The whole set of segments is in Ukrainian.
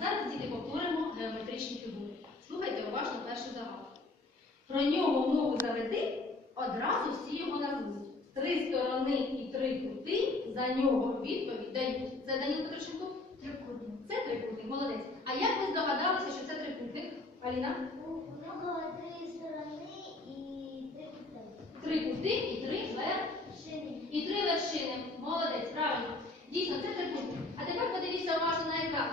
зараз діти повторимо геометричні фігури. Слухайте уважно перший загадку. Про нього мову заведи, одразу всі його назвуть. Три сторони і три кути за нього відповідь дають. Це Даніл Петроченко? Трикутник. Це трикутник, молодець. А як ви здогадалися, що це трикутник? Аліна? У нього три сторони і три кути. Три кути і три вершини. Шини. І три вершини. Молодець, правильно. Дійсно, це трикутник. А тепер подивіться уважно на екран.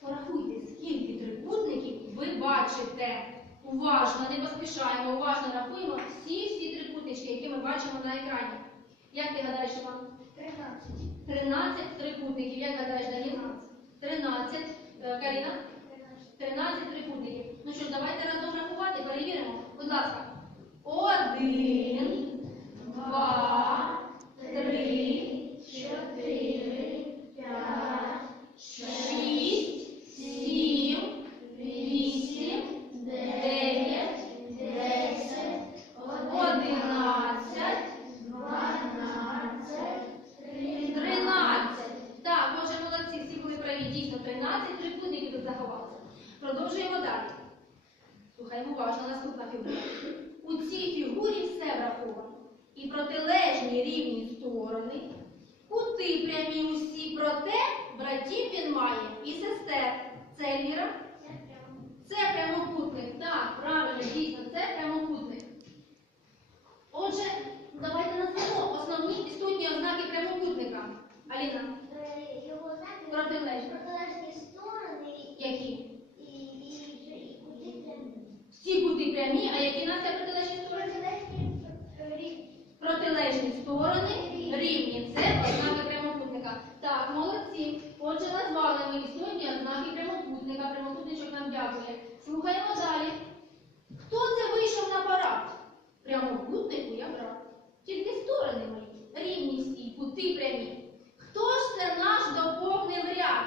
Порахуйте, скільки трикутників ви бачите. Уважно, не поспішаємо, уважно рахуємо всі-всі трикутнички, які ми бачимо на екрані. Як ти гадаєш, Іван? Тринадцять. 13 трикутників. Як гадаєш, Даніл? 13. Е, Каріна? Тринадцять. 13 трикутників. І протилежні рівні сторони, кути прямі усі, проте братів він має і сестер. Це Ліра? Це прямокутник. Так, правильно, дійсно, це прямокутник. Отже, давайте назвемо основні істотні ознаки прямокутника. Аліна, Його знаки Протилежні. протилежні сторони які? і, і, і. Всі кути прямі, а які на це протилежні сторони? Протилежні е, рівні. Протилежні сторони рівні. Це ознаки прямокутника. Так, молодці. Отже, назвали ми сьогодні ознаки прямокутника. Прямокутничок нам дякує. Слухаємо далі. Хто це вийшов на парад? Прямокутнику я брат. Тільки сторони мої. Рівні всі, кути прямі. Хто ж це наш доповнив ряд?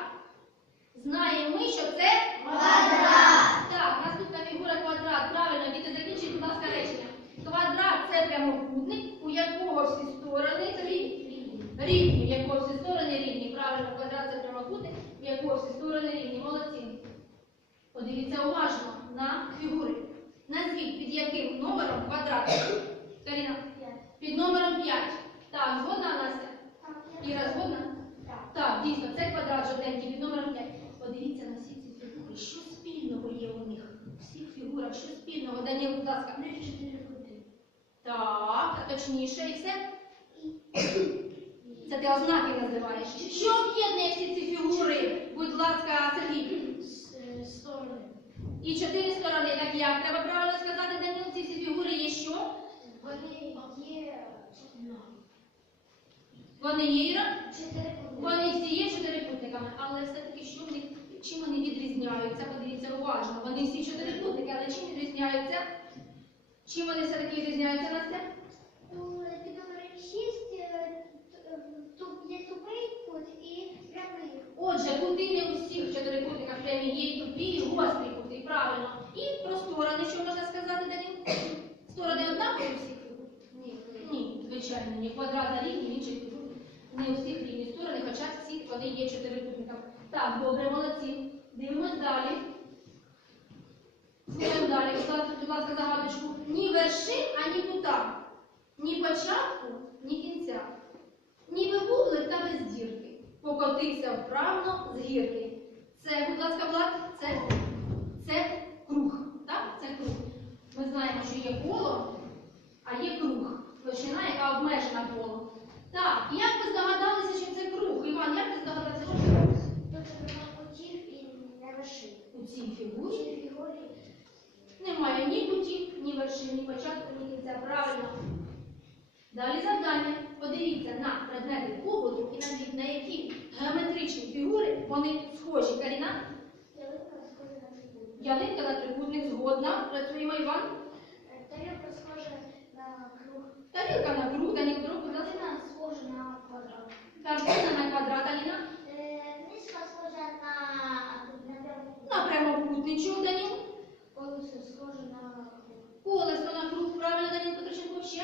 Знаємо ми, що це квадрат. Так, наступна фігура квадрат. Правильно, діти, закінчіть, будь ласка, речення. Квадрат це прямокутник, у якого всі сторони рівні. Рівні, в якого всі сторони рівні. Правильно, квадрат це прямокутник, у якого всі сторони рівні. Молодці. Подивіться уважно на фігури. Назвіть, під яким номером квадрат. Каріна, під номером 5. Так, згодна Настя? Іра, згодна? Так. Так, дійсно, це квадрат жовтенький під номером 5. Подивіться на всі ці фігури. Що спільного є у них? У всіх фігурах, що спільного? Даніл, будь ласка. Них чотири кути. Так, а точніше, і все. Це ти ознаки називаєш. Що об'єднує всі ці фігури? Будь ласка, Сергій. е, сторони. І чотири сторони, так як? Треба правильно сказати, Даніл, ці всі фігури є що? Вони є Вони є, Іра? Вони всі є чотирикутниками, але все-таки що в них, чим вони відрізняються? Подивіться уважно. Вони всі чотирикутники, але чим відрізняються? Чим вони все-таки відрізняються Настя? Ну, під номером 6 є тупий кут і прямий. Отже, кути не у всіх чотирикутниках прямі є і тупі, і гострі кути, правильно. І про сторони, що можна сказати, Даніл? Сторони однакові всіх? Ні. Ні, звичайно, ні. Квадрата рівні, інші фігури. Не у всіх рівні сторони, хоча всі вони є чотирикутниками. Так, добре, молодці. Дивимось далі. Слухаємо далі. Поставте, будь ласка, загадочку. Ні вершин, ані кута. Ні початку, ні кінця. Ніби бублик та без дірки. Покотився вправно з гірки. Це, будь ласка, Влад, це, це круг. Так? Це круг. Ми знаємо, що є коло, а є круг. Площина, яка обмежена колом. Так, як ви здогадалися, що це круг? Іван, як ти здогадався, що це круг? Тобто нема кутів і не вершин. У цій фігурі немає ні кутів, ні вершин, ні початку, ні кінця. Правильно. Далі завдання. Подивіться на предмети побуту і назвіть, на які геометричні фігури вони схожі. Каріна, ялинка схожа на трикутник. згодна. Працюємо Іван. Тарілка схожа на круг. Тарілка на круг, Даніл круг, будь ласка. Картина схожа на квадрат. Картина на квадрат, Аліна. Е, Миска схожа на, на прямокутничок, Даніл. Колесо схоже на круг. Колесо на круг, правильно, Даніл Петриченко ще.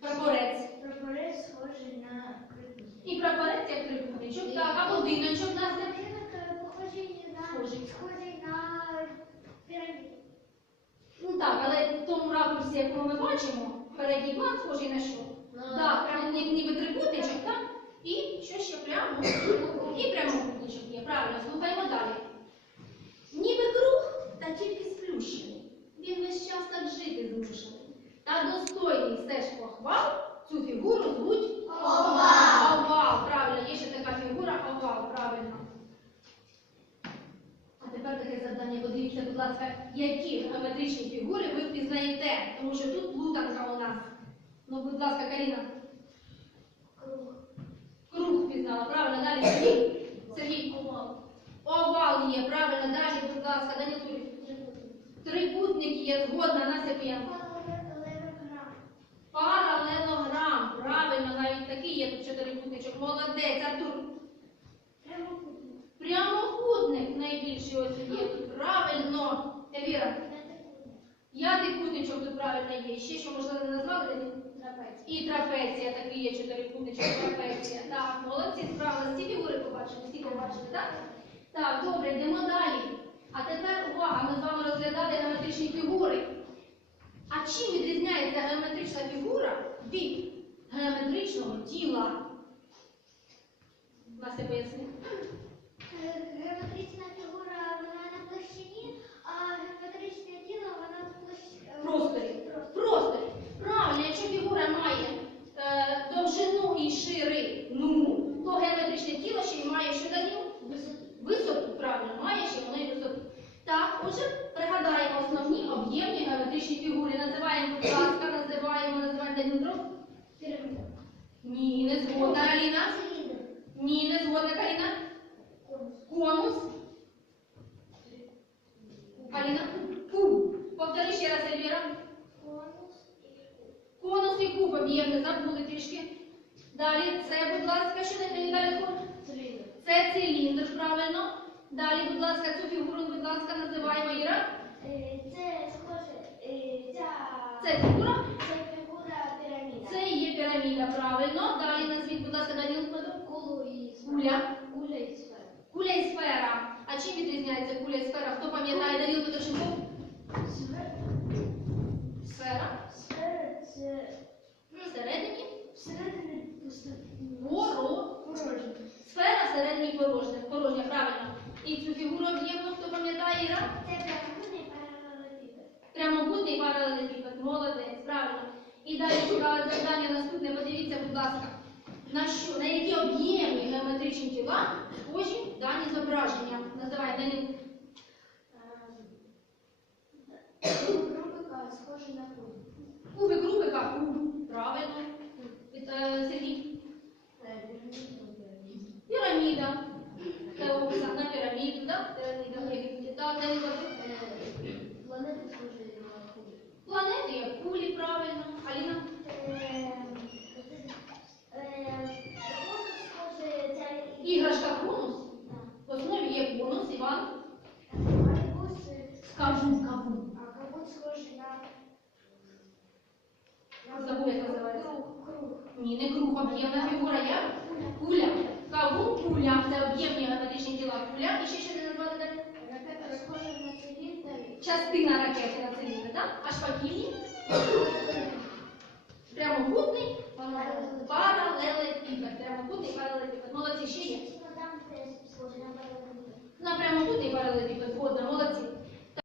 Прапорець. прапорець схожий на трикутник. І прапорець як трикутничок, так, а будиночок Настя? Будинок е, похожий на Схожий. на піраміду. Ну так, але в тому ракурсі, якому ми бачимо, передній план схожий на що? Так, прямо ніби трикутничок, так? І що ще прямо? І прямокутничок є, правильно, слухаємо далі. Ніби круг, та тільки сплющений. Він весь час так жити змушений. Та достойний все ж похвал, цю фігуру звуть Овал. Овал, правильно, є ще така фігура овал, правильно. А тепер таке завдання, подивіться, будь ласка, які геометричні фігури ви впізнаєте, тому що тут плутанка будь Круг. круг впізнала, правильно, далі Сергій. Сергій, овал є, правильно, далі, будь ласка, Даніл Турів. Трикутник є, згодна, Настя Куєнко. Паралелограм. Правильно, навіть такий є тут чотирикутничок. Молодець, Артур. Прямокутник. Прямокутник найбільший ось є. Правильно. Еліра. П'ятикутничок тут правильно є. Ще що можливо не назвали? І трапеція такий є чотирикутничок, трапеція. Так, молодці, справили. Всі фігури побачили, всі побачили, так? Так, добре, йдемо далі. А тепер увага, ми з вами розглядали геометричні фігури. А чим відрізняється геометрична фігура від геометричного тіла? Настя поясни. Е, Геометрична фігура вона на площині, а геометричне тіло вона в площині. В просторі. В просторі. Правильно, якщо фігура має е, довжину і ширину, то геометричне тіло ще й має що Даніл? Висоту, правильно, має ще воно і висоту. Так, отже, пригадаємо основні об'ємні геометричні фігури. Називаємо, будь ласка, називаємо, називаємо Дмитро. Ні, не згодна, Аліна. Ні, не згодна, Каріна. Конус. Аліна. Куб. Повтори ще раз, Ельвіра. Конус і куб. Об'ємне, забули трішки. Далі це, будь ласка, що не далі Циліндр. Це циліндр, правильно. Далі, будь ласка, цю фігуру, ласка, називаємо Іра. Е, Це схоже, е, ця Це фігура. це фігура піраміда. Це є піраміда, правильно. Далі назвіть, будь ласка, Даніл кулу і Куля. Куля і сфера. Куля і сфера. А чим відрізняється куля і сфера? Хто пам'ятає Даніл Петрушенков? Сфера. Сфера це Всередині всередині пусто. поро. Порожнє. Сфера всередині порожня. Порожня, правильно. І цю фігуру об'ємну, хто пам'ятає Іра? Це прямокутний паралелепіпед. Прямокутний паралелепіпед. Молодець, правильно. І далі цікаве завдання наступне. Подивіться, будь ласка, на що, на які об'ємні геометричні тіла схожі дані зображення. Називає Дані. Рубика схожий на круг. Кубик Рубика. Куб. Правильно. Е, Сергій. Піраміда. Це на піраміду, так? кажу кавун. А кавун схожий на... Забув, як називається. Круг. Ні, не круг, об'ємна фігура, як? Куля. Кавун, куля. Це об'ємні геометричні тіла куля. І ще що не назвати? Ракета схожа на циліндр. Частина ракети на циліндр, так? А шпаківні? Прямокутний, паралелепіпед. Прямокутний, паралелепіпед. Молодці, ще є? На прямокутний паралелепіпед. Згодна, молодці.